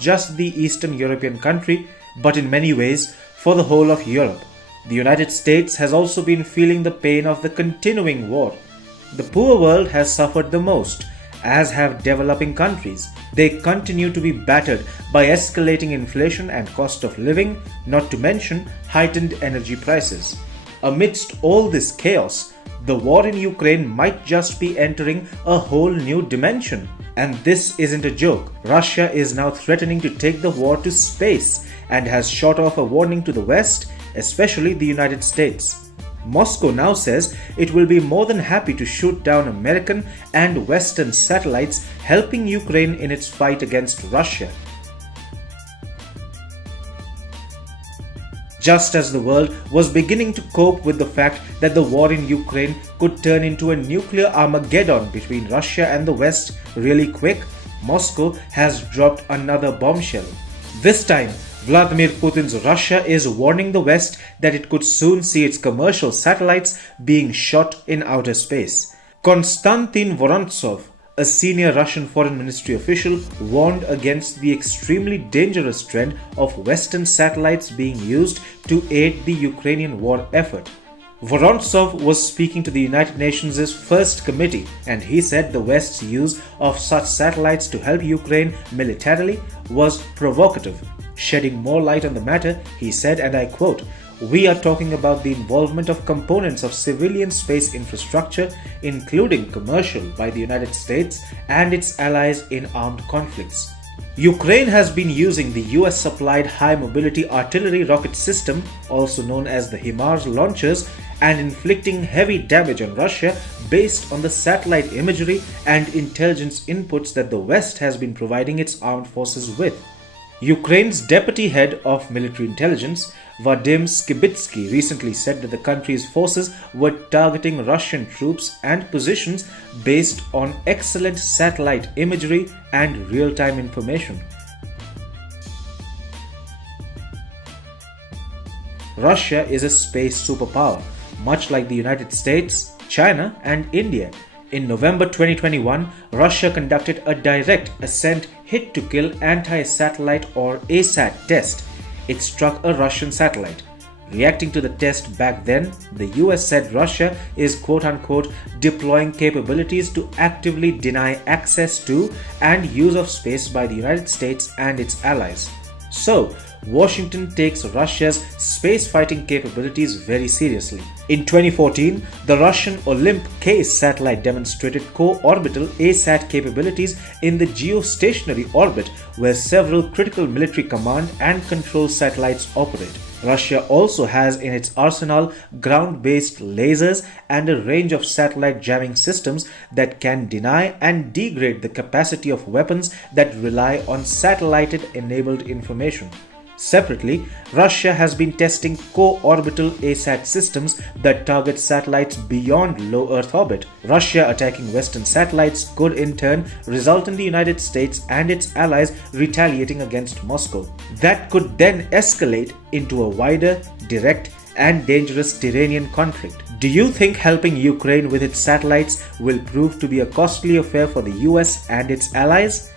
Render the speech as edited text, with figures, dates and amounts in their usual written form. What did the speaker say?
just the Eastern European country, but in many ways for the whole of Europe. The United States has also been feeling the pain of the continuing war. The poor world has suffered the most, as have developing countries. They continue to be battered by escalating inflation and cost of living, not to mention heightened energy prices. Amidst all this chaos, the war in Ukraine might just be entering a whole new dimension. And this isn't a joke. Russia is now threatening to take the war to space and has shot off a warning to the West, especially the United States. Moscow now says it will be more than happy to shoot down American and Western satellites helping Ukraine in its fight against Russia. Just as the world was beginning to cope with the fact that the war in Ukraine could turn into a nuclear Armageddon between Russia and the West really quick, Moscow has dropped another bombshell. This time, Vladimir Putin's Russia is warning the West that it could soon see its commercial satellites being shot in outer space. Konstantin Vorontsov, a senior Russian foreign ministry official, warned against the extremely dangerous trend of Western satellites being used to aid the Ukrainian war effort. Vorontsov was speaking to the United Nations' first committee, and he said the West's use of such satellites to help Ukraine militarily was provocative. Shedding more light on the matter, he said, and I quote, "We are talking about the involvement of components of civilian space infrastructure, including commercial, by the United States and its allies in armed conflicts." Ukraine has been using the US-supplied high-mobility artillery rocket system, also known as the HIMARS launchers, and inflicting heavy damage on Russia based on the satellite imagery and intelligence inputs that the West has been providing its armed forces with. Ukraine's deputy head of military intelligence, Vadim Skibitsky, recently said that the country's forces were targeting Russian troops and positions based on excellent satellite imagery and real-time information. Russia is a space superpower, much like the United States, China, and India. In November 2021, Russia conducted a direct ascent hit-to-kill anti-satellite or ASAT test. It struck a Russian satellite. Reacting to the test back then, the US said Russia is quote-unquote deploying capabilities to actively deny access to and use of space by the United States and its allies. So, Washington takes Russia's space fighting capabilities very seriously. In 2014, the Russian Olymp-K satellite demonstrated co-orbital ASAT capabilities in the geostationary orbit, where several critical military command and control satellites operate. Russia also has in its arsenal ground-based lasers and a range of satellite jamming systems that can deny and degrade the capacity of weapons that rely on satellite-enabled information. Separately, Russia has been testing co-orbital ASAT systems that target satellites beyond low Earth orbit. Russia attacking Western satellites could in turn result in the United States and its allies retaliating against Moscow. That could then escalate into a wider, direct, and dangerous Iranian conflict. Do you think helping Ukraine with its satellites will prove to be a costly affair for the US and its allies?